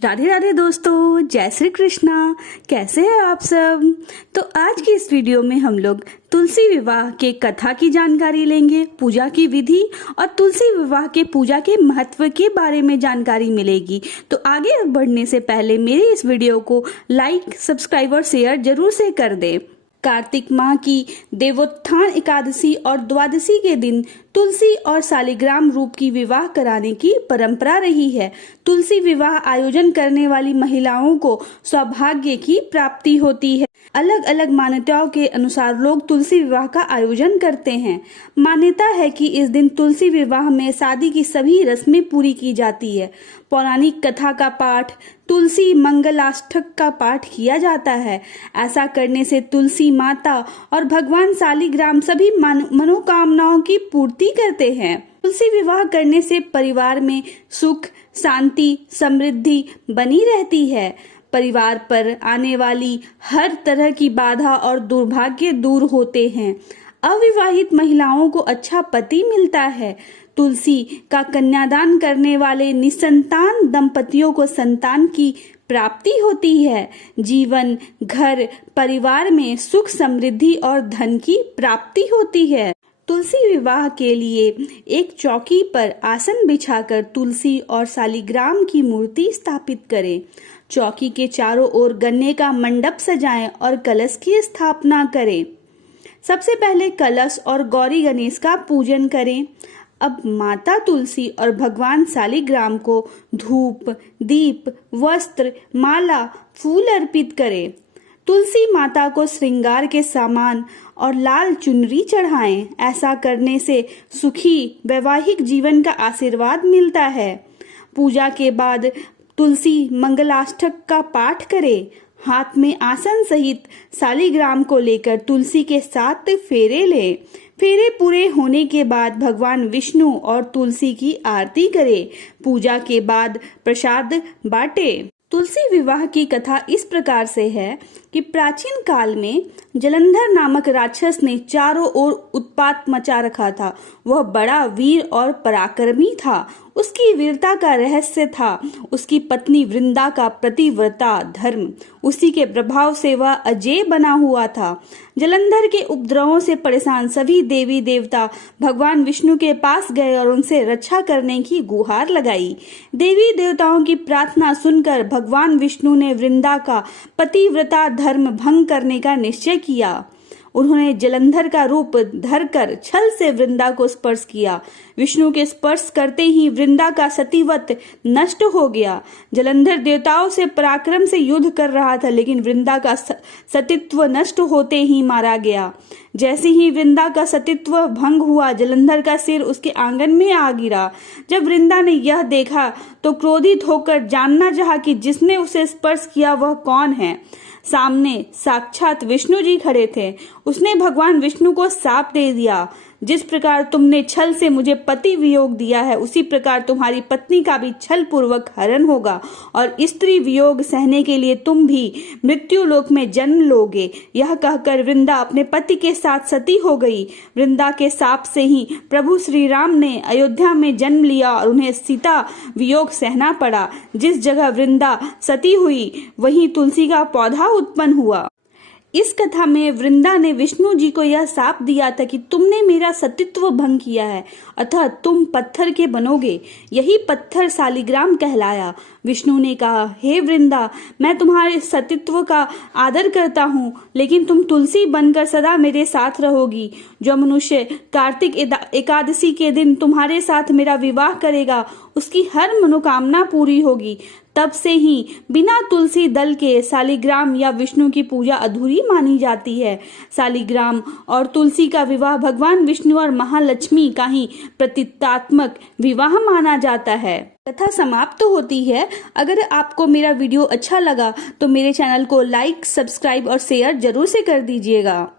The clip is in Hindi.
राधे राधे दोस्तों, जय श्री कृष्णा। कैसे हैं आप सब। तो आज की इस वीडियो में हम लोग तुलसी विवाह के कथा की जानकारी लेंगे, पूजा की विधि और तुलसी विवाह के पूजा के महत्व के बारे में जानकारी मिलेगी। तो आगे बढ़ने से पहले मेरे इस वीडियो को लाइक, सब्सक्राइब और शेयर जरूर से कर दें। कार्तिक माह की देवोत्थान एकादशी और द्वादशी के दिन तुलसी और शालिग्राम रूप की विवाह कराने की परंपरा रही है। तुलसी विवाह आयोजन करने वाली महिलाओं को सौभाग्य की प्राप्ति होती है। अलग अलग मान्यताओं के अनुसार लोग तुलसी विवाह का आयोजन करते हैं। मान्यता है कि इस दिन तुलसी विवाह में शादी की सभी रस्में पूरी की जाती है। पौराणिक कथा का पाठ, तुलसी मंगलाष्टक का पाठ किया जाता है। ऐसा करने से तुलसी माता और भगवान शालिग्राम सभी मनोकामनाओं की पूर्ति करते हैं। तुलसी विवाह करने से परिवार में सुख, शांति, समृद्धि बनी रहती है। परिवार पर आने वाली हर तरह की बाधा और दुर्भाग्य दूर होते हैं। अविवाहित महिलाओं को अच्छा पति मिलता है। तुलसी का कन्यादान करने वाले निसंतान दंपतियों को संतान की प्राप्ति होती है। जीवन, घर, परिवार में सुख, समृद्धि और धन की प्राप्ति होती है। तुलसी विवाह के लिए एक चौकी पर आसन बिछाकर तुलसी और शालिग्राम की मूर्ति स्थापित करें। चौकी के चारों ओर गन्ने का मंडप सजाएं और कलश की स्थापना करें। सबसे पहले कलश और गौरी गणेश का पूजन करें। अब माता तुलसी और भगवान शालिग्राम को धूप, दीप, वस्त्र, माला, फूल अर्पित करें। तुलसी माता को श्रृंगार के सामान और लाल चुनरी चढ़ाएं। ऐसा करने से सुखी वैवाहिक जीवन का आशीर्वाद मिलता है। पूजा के बाद तुलसी मंगलाष्टक का पाठ करें। हाथ में आसन सहित शालिग्राम को लेकर तुलसी के 7 फेरे लें। फेरे पूरे होने के बाद भगवान विष्णु और तुलसी की आरती करें। पूजा के बाद प्रसाद बांटें। तुलसी विवाह की कथा इस प्रकार से है कि प्राचीन काल में जलंधर नामक राक्षस ने चारों ओर उत्पात मचा रखा था। वह बड़ा वीर और पराक्रमी था। उसकी वीरता का रहस्य था उसकी पत्नी वृंदा का पतिव्रता धर्म। उसी के प्रभाव से वह अजेय बना हुआ था। जलंधर के उपद्रवों से परेशान सभी देवी देवता भगवान विष्णु के पास गए और उनसे रक्षा करने की गुहार लगाई। देवी देवताओं की प्रार्थना सुनकर भगवान विष्णु ने वृंदा का पतिव्रता धर्म भंग करने का निश्चय किया। उन्होंने जलंधर का रूप धरकर छल से वृंदा को स्पर्श किया। विष्णु के स्पर्श करते ही वृंदा का सतीवत नष्ट हो गया। जलंधर देवताओं से पराक्रम से युद्ध कर रहा था, लेकिन वृंदा का सतीत्व नष्ट होते ही मारा गया। जैसे ही वृंदा का सतीत्व भंग हुआ, जलंधर का सिर उसके आंगन में आ गिरा। जब वृंदा ने यह देखा तो क्रोधित होकर जानना चाहा कि जिसने उसे स्पर्श किया वह कौन है। सामने साक्षात विष्णु जी खड़े थे। उसने भगवान विष्णु को शाप दे दिया, जिस प्रकार तुमने छल से मुझे पति वियोग दिया है, उसी प्रकार तुम्हारी पत्नी का भी छल पूर्वक हरण होगा और स्त्री वियोग सहने के लिए तुम भी मृत्यु लोक में जन्म लोगे। यह कहकर वृंदा अपने पति के साथ सती हो गई। वृंदा के शाप से ही प्रभु श्री राम ने अयोध्या में जन्म लिया और उन्हें सीता वियोग सहना पड़ा। जिस जगह वृंदा सती हुई वहीं तुलसी का पौधा उत्पन्न हुआ। इस कथा में वृंदा ने विष्णु जी को यह शाप दिया था कि तुमने मेरा सतीत्व भंग किया है, अतः तुम पत्थर के बनोगे। यही पत्थर शालिग्राम कहलाया। विष्णु ने कहा, हे वृंदा, मैं तुम्हारे सतीत्व का आदर करता हूँ, लेकिन तुम तुलसी बनकर सदा मेरे साथ रहोगी। जो मनुष्य कार्तिक एकादशी के दिन तुम्हारे साथ मेरा विवाह करेगा, उसकी हर मनोकामना पूरी होगी। तब से ही बिना तुलसी दल के शालिग्राम या विष्णु की पूजा अधूरी मानी जाती है। शालिग्राम और तुलसी का विवाह भगवान विष्णु और महालक्ष्मी का ही प्रतीकात्मक विवाह माना जाता है। कथा समाप्त होती है। अगर आपको मेरा वीडियो अच्छा लगा तो मेरे चैनल को लाइक, सब्सक्राइब और शेयर जरूर से कर दीजिएगा।